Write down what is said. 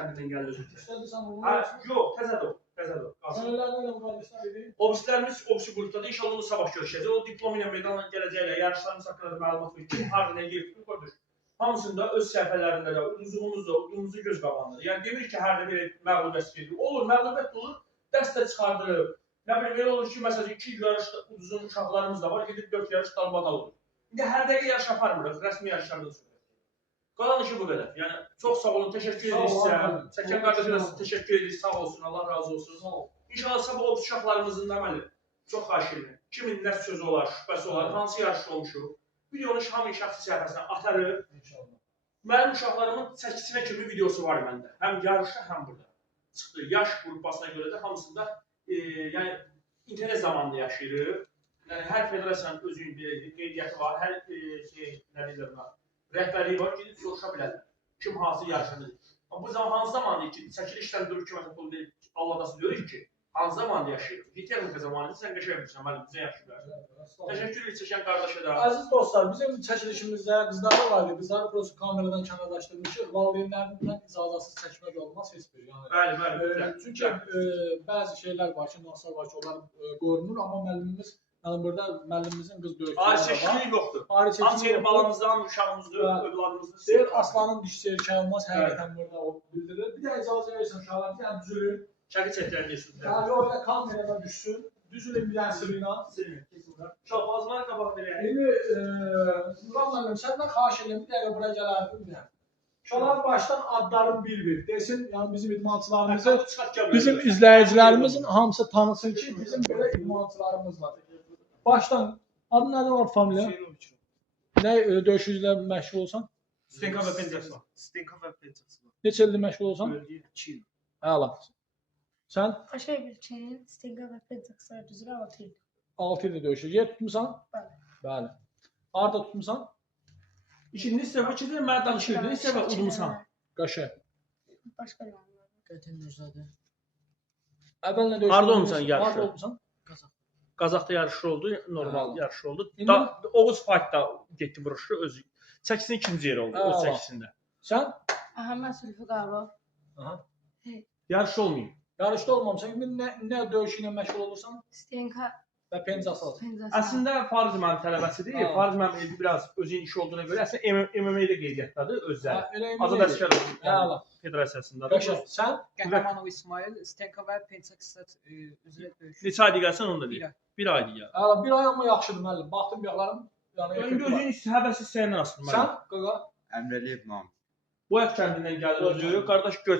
kəndindən gəlir özü. İstədirsən bunu? Yox, təzədir. Sənələrlə qardaşlar idi. Obislərimiz obisi qrupdadır. İnşallah onu sabah görüşəcək. O diplom ilə medalla gələcəklər. Yarışlarımız haqqında məlumat verir. Kim harda yer tutur. Hamısında öz səhifələrində də uduzluğumuzu göz qabağındadır. Yəni demir ki, hər də belə məğlubiyyət gedir. Olur, məğlubiyyət olur, dəstə çıxardırıb. Nə bilim, elə olur ki, məsələn, 2 yarış uduzun uşaqlarımız da var, gedib 4 yarış dalbadal olur. İndi hər dəqiqə yarış aparmırıq, rəsmi yarışlardan sonra. Qalan işi bu qədər. Yəni, çox sağ olun, təşəkkür edirik sizə. Çəkən qardaşlar təşəkkür edirik, sağ olsun, Allah razı olsun. İnşallah sabah o uşaqlarımızın deməli, çox xahiş edirəm. Kimin nə sözü olar, şübhəsi olar, hansı yarışda olmuşuq. Videonu hamı şəxsi səhifəsinə atarıq. Mənim uşaqlarımın çəkisinə kimi videosu var məndə. Həm yarışda, həm burada. Çıxdı. Yaş qrupasına görə də hamısında yəni internet zamanında yaşayırıq. Yəni hər federasiyanın özünün qeydiyyatı var, hər nə deyirlər, rəhbərliyi var, gedib soruşa bilərlər. Kim hansı yarışanır. Bu zaman hansı zamandır ki, çəkilişdən durur ki, məsələn, pul deyil, Allah'dası diyor ki, hansı zamanda yaşayırıq? Texnika zamanında sən qəşəng bilirsən, mənim bizə yaşayırlar. Təşəkkür edir çəkən qardaşa da. Əziz dostlar, bizim çəkilişimizdə qızları var idi. Qızları prosu kameradan kənarlaşdırmışıq. Valideynlərindən icazəsiz çəkmək olmaz heç bir. Bəli. Çünki bəzi şeylər var ki, nüanslar var ki, onlar qorunur, amma müəllimimiz burada müəllimimizin qız döyüşləri var. Ayrıçəkiliyi yoxdur. Ayrıçəkiliyi balamızdan, uşağımızdır, övladımızdır. Deyir, aslanın dişi erkək olmaz, həqiqətən burada o bildirir. Bir də icazə verirsən uşaqlar, bir dənə düzülün. Şəki çəklərində üstündə. Yəni, orada kamerada düşsün, düzülün bir dənə sırıyla. Uşaqbazlar qabaq verək. İndi, Murat müəllim, səndən xahiş edirəm, bir dəqiqə buraya gələrdim bir dənə. Uşaqlar başdan adlarını bir-bir desin, yəni bizim idmançılarımızı, bizim izləyicilərimizin hamısı tanısın ki, bizim belə idmançılarımız var. Başdan, adı nədə var familiya? Nə döyüşücülər məşğul olsan? Stenka və Pencax. Neçə ildir məşğul olsan? 2 il. Əla. Sən? Aşağı bilçin, Stenka və Pencax üzrə 6 il. 6 ildir döyüşür. Yer tutmusan? Bəli. Bəli. Harada tutmusan? İkinci səfər ki, mənə danışırdı. Ne səfər udmusan? Qaşa. Başqa yanlar. Qətən Nurzadə. Əvvəl nə döyüşür? Harda olmusan yarışı? Harda olmusan? Qazaxda yarışı oldu, normal yarışı oldu. İndi... Oğuz Fight'da getdi vuruşu, özü. Çəkisinin ikinci yeri oldu, öz çəkisində. Sən? Əhəmməd Zülfüqarov. Yarışı olmayıb. Yarışda olmamışsan, nə döyüşü ilə məşğul olursan? Stenka və Pencax olsun. Əslində Fariz mənim tələbəsidir. Fariz mənim biraz özünün işi olduğuna görə əslində MMA-də qeydiyyatdadır özləri. Azad Əsgərlər Federasiyasındadır. Qaşa, sən? Qəhrəmanov İsmail, Stenka və Pencax üzrə döyüş. Neçə aydır gəlsən onu da deyir. 1 aydır gəl. Əla, 1 ay amma yaxşıdır müəllim. Baxdım yaxlarım. Yəni özünün həvəsi istəyəndən asılı. Sən? Qaqa? Əmrəliyev nam. Bu kənd kəndindən gəlir özü. Qardaş görsən